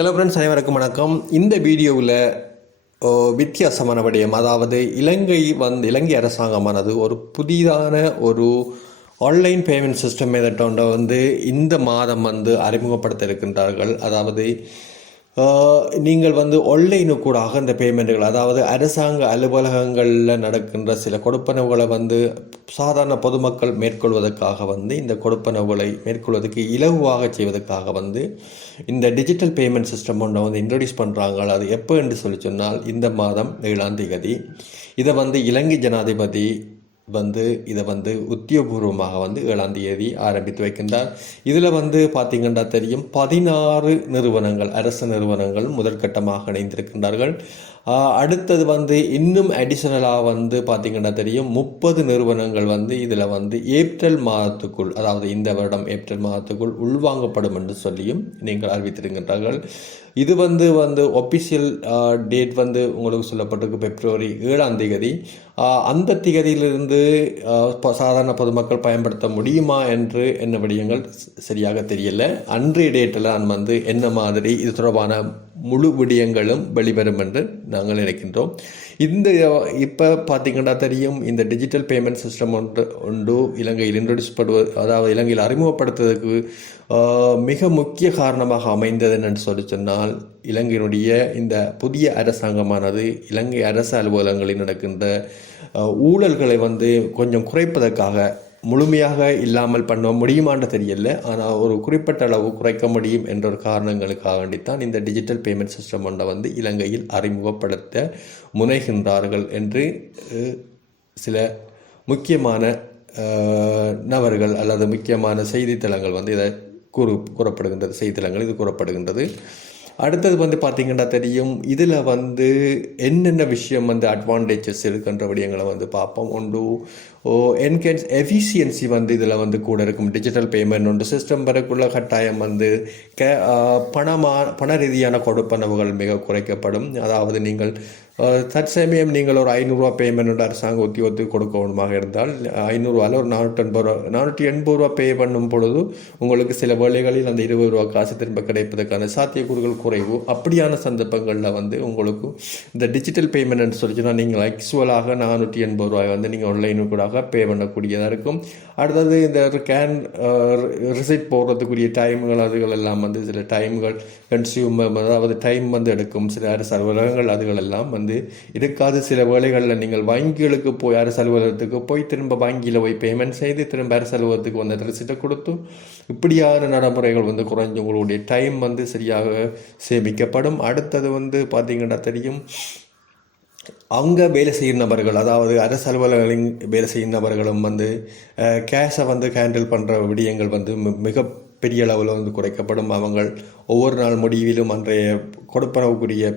Hello friends, அனைவருக்கும் வணக்கம். இந்த வீடியோவில் வித்தியாசமான விடயம், அதாவது இலங்கை அரசாங்கமானது ஒரு புதிதான ஒரு ஆன்லைன் பேமெண்ட் சிஸ்டம் மெத்தட்டை இந்த மாதம் அறிமுகப்படுத்த இருக்கின்றார்கள். அதாவது நீங்கள் ஆன்லைனுக்கூடாக இந்த பேமெண்ட்டுகள், அதாவது அரசாங்க அலுவலகங்களில் நடக்கின்ற சில கொடுப்பனவுகளை சாதாரண பொதுமக்கள் மேற்கொள்வதற்காக இந்த கொடுப்பனவுகளை மேற்கொள்வதற்கு இலகுவாக செய்வதற்காக இந்த டிஜிட்டல் பேமெண்ட் சிஸ்டம் ஒன்றை இன்ட்ரடியூஸ் பண்ணுறாங்க. அது எப்போ என்று சொன்னால் இந்த மாதம் 7ஆம் தேதி இதை இலங்கை ஜனாதிபதி இதை உத்தியோகபூர்வமாக 7ஆம் தேதி ஆரம்பித்து வைக்கின்றார். இதில் பார்த்திங்கன்னா தெரியும், 16 நிறுவனங்கள், அரசு நிறுவனங்கள் முதற்கட்டமாக இணைந்திருக்கின்றார்கள். அடுத்தது இன்னும் அடிஷனலாக பார்த்திங்கன்னா தெரியும் 30 நிறுவனங்கள் இதில் ஏப்ரல் மாதத்துக்குள், அதாவது இந்த வருடம் ஏப்ரல் மாதத்துக்குள் உள்வாங்கப்படும் என்று சொல்லியும் நீங்கள் அறிவித்திருக்கின்றார்கள். இது ஒஃபிஷியல் டேட் உங்களுக்கு சொல்லப்பட்டிருக்கு பிப்ரவரி 7ஆம் தேதி. அந்த திகதியிலிருந்து சாதாரண பொதுமக்கள் பயன்படுத்த முடியுமா என்று என்ன விடயங்கள் சரியாக தெரியல. அன்றைய டேட்டில் நான் என்ன மாதிரி இது தொடர்பான முழு விடயங்களும் வெளிவரும் என்று நாங்கள் நினைக்கின்றோம். இப்போ பார்த்திங்கன்னா தெரியும், இந்த டிஜிட்டல் பேமெண்ட் சிஸ்டம் ஒன்று இலங்கையில் இன்ட்ரடியூஸ் அதாவது இலங்கையில் அறிமுகப்படுத்துவதற்கு மிக முக்கிய காரணமாக அமைந்தது என்று சொன்னால், இலங்கையினுடைய இந்த புதிய அரசாங்கமானது இலங்கை அரசு அலுவலகங்களில் நடக்கின்ற ஊழல்களை கொஞ்சம் குறைப்பதற்காக, முழுமையாக இல்லாமல் பண்ண முடியுமான்னு தெரியல, ஆனால் ஒரு குறிப்பிட்ட அளவு குறைக்க முடியும் என்ற ஒரு காரணங்களுக்காக வேண்டித்தான் இந்த டிஜிட்டல் பேமெண்ட் சிஸ்டம் ஒன்றை இலங்கையில் அறிமுகப்படுத்த முனைகின்றார்கள் என்று சில முக்கியமான நபர்கள் அல்லது முக்கியமான செய்தித்தளங்கள் இதை கூறப்படுகின்றது. செய்தித்தளங்கள் இது கூறப்படுகின்றது. அடுத்தது பார்த்திங்கன்னா தெரியும், இதில் என்னென்ன விஷயம் அட்வான்டேஜஸ் இருக்குன்ற விடயங்களை பார்ப்போம். ஒன்று எஃபிஷியன்சி இதில் கூட இருக்கும். டிஜிட்டல் பேமெண்ட் ஒன்று சிஸ்டம் வரக்குள்ள கட்டாயம் பண ரீதியான கொடுப்பனவுகள் மிக குறைக்கப்படும். அதாவது நீங்கள் தற்சமயம் நீங்கள் ஒரு 500 ரூபா பேமெண்ட் அரசாங்க உத்தியோகத்துக்கு கொடுக்கணுமாக இருந்தால் 500 ரூபாயில் ஒரு 480 ரூபா பே பண்ணும் பொழுது உங்களுக்கு சில வேளைகளில் அந்த 20 ரூபா காசு திரும்ப கிடைப்பதற்கான சாத்தியக்கூறுகள் குறைவு. அப்படியான சந்தர்ப்பங்களில் உங்களுக்கு இந்த டிஜிட்டல் பேமெண்ட் சொல்லிச்சுன்னா நீங்கள் ஆக்சுவலாக 480 ரூபாய் நீங்கள் ஆன்லைனு கூட பே பண்ணக்கூடியதாக இருக்கும். அடுத்தது இந்த ரிசிப்ட் போடுறதுக்குரிய டைம்கள் அதுகள் எல்லாம் சில டைம்கள் கன்சியூமர், அதாவது டைம் எடுக்கும். சில அரசு அலுவலகங்கள் அதுகள் எல்லாம் இருக்காது. சில வேளைகளில் நீங்கள் வங்கிகளுக்கு போய், அரசு அலுவலகத்துக்கு போய் திரும்ப வங்கியில் போய் பேமெண்ட் செய்து திரும்ப அரசு அலுவலகத்துக்கு ரிசிப்டை கொடுத்து, இப்படியான நடைமுறைகள் குறைஞ்சு உங்களுடைய டைம் சரியாக சேமிக்கப்படும். அடுத்தது பார்த்திங்கன்னா தெரியும், அங்கே வேலை செய்யும் நபர்கள், அதாவது அரசு அலுவலகங்களின் வேலை செய்யும் நபர்களும் கேஷை ஹேண்டில் பண்ணுற விடயங்கள் மிக பெரிய அளவில் குறைக்கப்படும். அவங்க ஒவ்வொரு நாள் முடிவிலும் அன்றைய கொடுப்பனவுக்குரிய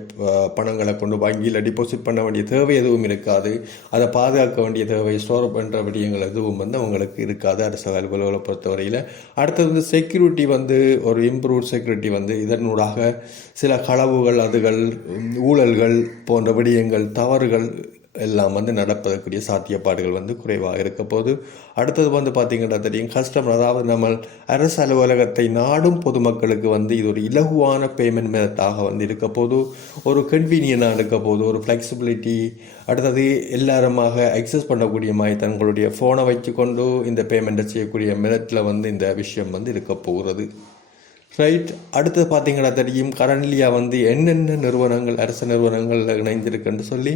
பணங்களை கொண்டு வங்கியில் டிபாசிட் பண்ண வேண்டிய தேவை எதுவும் இருக்காது. அதை பாதுகாக்க வேண்டிய தேவை, ஸ்டோர் பண்ணுற விடயங்கள் எதுவும் அவங்களுக்கு இருக்காது அரசு அலுவலகங்களை பொறுத்தவரையில். அடுத்தது செக்யூரிட்டி ஒரு இம்ப்ரூவ்ட் செக்யூரிட்டி இதனூடாக சில களவுகள், அதுகள், ஊழல்கள் போன்ற விடயங்கள், தவறுகள் எல்லாம் நடப்பதற்குரிய சாத்தியப்பாடுகள் குறைவாக இருக்க போது. அடுத்தது பார்த்திங்கன்னா தெரியும், கஸ்டமர், அதாவது நம்ம அரசு அலுவலகத்தை நாடும் பொதுமக்களுக்கு இது ஒரு இலகுவான பேமெண்ட் மெத்தடாக இருக்க போது, ஒரு கன்வீனியனாக இருக்க போது, ஒரு ஃப்ளெக்சிபிலிட்டி. அடுத்தது எல்லாருமாக அக்சஸ் பண்ணக்கூடிய மாதிரி தங்களுடைய ஃபோனை வச்சு கொண்டு இந்த பேமெண்ட்டை செய்யக்கூடிய மெத்தடில் இந்த விஷயம் இருக்க போகிறது. ரைட். அடுத்தது பார்த்திங்கன்னா தெரியும், கரண்ட்லியாக என்னென்ன நிறுவனங்கள், அரசு நிறுவனங்களில் இணைந்திருக்குன்னு சொல்லி,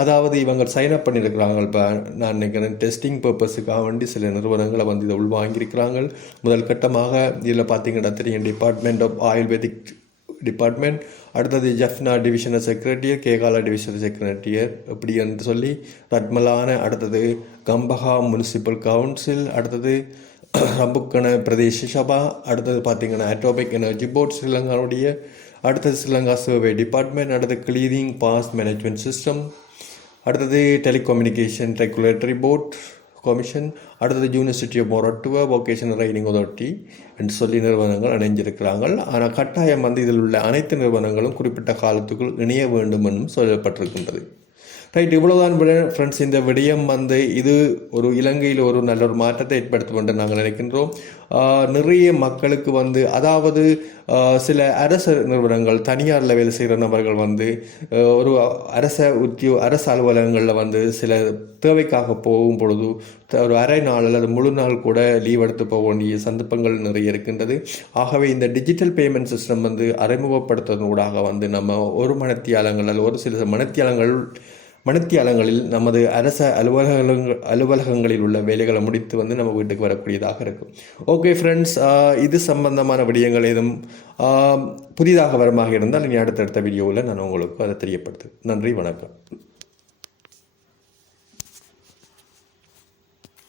அதாவது இவங்க சைன்அப் பண்ணியிருக்கிறாங்க. இப்போ நான் நினைக்கிறேன் டெஸ்டிங் பர்பஸுக்காக சில நிறுவனங்களை இதை உள்வாங்கியிருக்கிறாங்க. முதல் கட்டமாக இதில் பார்த்திங்கன்னா தெரியும், டிபார்ட்மெண்ட் ஆஃப் ஆயுர்வேதிக் டிபார்ட்மெண்ட், அடுத்தது ஜஃப்னா டிவிஷனல் செக்ரட்டரியர், கேகாலா டிவிஷனல் செக்ரட்டரியர் இப்படி என்று சொல்லி ரத்மலான, அடுத்தது கம்பஹா முனிசிபல் கவுன்சில், அடுத்தது ரம்புக்கண பிரதேச சபா, அடுத்தது பார்த்திங்கன்னா அட்டோமிக் எனர்ஜி போர்ட் ஸ்ரீலங்காவுடைய, அடுத்தது ஸ்ரீலங்கா சர்வே டிபார்ட்மெண்ட், அடுத்தது கிளீனிங் பாஸ் மேனேஜ்மெண்ட் சிஸ்டம், அடுத்தது டெலிகம்யூனிகேஷன் ரெகுலேட்டரி போர்ட் கமிஷன், அடுத்தது university of Moratuwa vocational training authority என்று சொல்லி நிறுவனங்கள் இணைஞ்சிருக்கிறாங்க. ஆனால் கட்டாயம் இதில் உள்ள அனைத்து நிறுவனங்களும் குறிப்பிட்ட காலத்துக்குள் இணைய வேண்டும் என்றும் சொல்லப்பட்டிருக்கின்றது. ரைட், இவ்வளோதான் ஃப்ரெண்ட்ஸ். இந்த விடயம் இது ஒரு இலங்கையில் ஒரு நல்ல ஒரு மாற்றத்தை ஏற்படுத்தும் என்று நாங்கள் நினைக்கின்றோம். நிறைய மக்களுக்கு அதாவது சில அரசு நிறுவனங்கள், தனியாரில் வேலை செய்கிற நபர்கள் ஒரு அரசு அலுவலகங்களில் சில தேவைக்காக போகும் பொழுது ஒரு அரை நாள் அல்லது முழு நாள் கூட லீவ் எடுத்து போக வேண்டிய சந்தர்ப்பங்கள் நிறைய இருக்கின்றது. ஆகவே இந்த டிஜிட்டல் பேமெண்ட் சிஸ்டம் அறிமுகப்படுத்துவதனூடாக நம்ம ஒரு மணித்தியாலங்கள் அல்லது ஒரு சில மணித்தியாலங்களில் நமது அரச அலுவலகங்களில் உள்ள வேலைகளை முடித்து நம்ம வீட்டுக்கு வரக்கூடியதாக இருக்கும். ஓகே ஃப்ரெண்ட்ஸ், இது சம்பந்தமான விடயங்கள் ஏதும் புதிதாக வரமாக இருந்தால் இனி அடுத்தடுத்த வீடியோவில் நான் உங்களுக்கு அதை தெரியப்படுத்து. நன்றி, வணக்கம்.